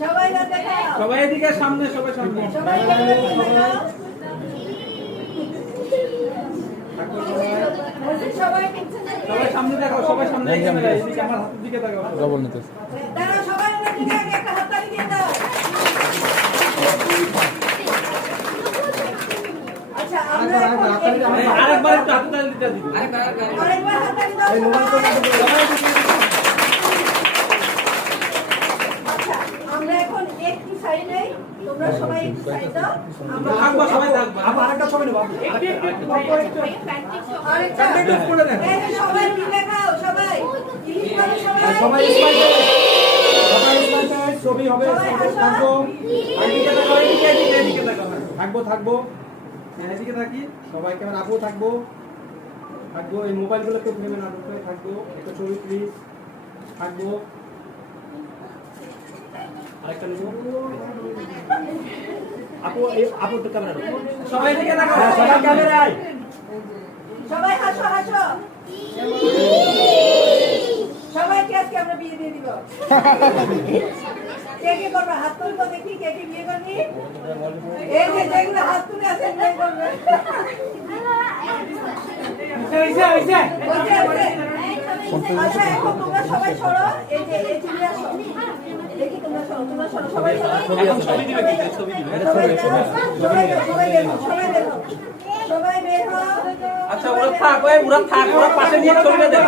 সবাই এদিকে সামনে সবাই সামনে। সবাই সামনে দেখো সবাই সামনে এদিকে আমার হাতের দিকে দেখো ডবল নিতেছে। দাঁড়াও সবাই ওনার দিকে একটা হাততালি দিয়ে দাও। আচ্ছা আমরা আরেকবার একটু দিতে দিবি। আরেকবার হাততালি দাও তোমরা সবাই সাইড দাও আমরা থাকব সবাই থাকব। আবার আরেকটা ছবি নেব। আরেকটা এই যে সবাই মিলে খাও সবাই। ইলিশ মাছ সবাই। সবাই সবাই। ছবি হবে থাকব। এদিকে দেখো এদিকে এদিকে এদিকে দেখো। থাকব থাকব। হ্যাঁ, এদিকে থাকি। সবাই কেমন? আপু থাকব। থাকব। এই মোবাইলগুলো কেউ ফ্রেমে না থাকব। একটা ছবি প্লিজ থাকব। আরেকটা নেব আপু আপু একটু ক্যামেরা সবাই এদিকে দেখো। হ্যাঁ, সবাই ক্যামেরায় সবাই হাসো হাসো। সবাইকে আজকে আমরা বিয়ে দিয়ে দিব। কে কে করবে? হাত তুলবো দেখি কে কে বিয়ে করবি এই যে যেগুলো হাত তুলে আছে বিয়ে করবে। বলছে আছে। আচ্ছা এখন তোমরা সবাই সরো এই যে এই চিড়ি আসো দেখি তোমরা সরো তোমরা সরো সবাই এখন ছবি দিবে কি ছবি দিবে সবাই সবাই সবাই বের সবাই বের সবাই বের হও। আচ্ছা ওরা থাক ওরা থাক ওরা পাশে নিয়ে ছবিটা দেখ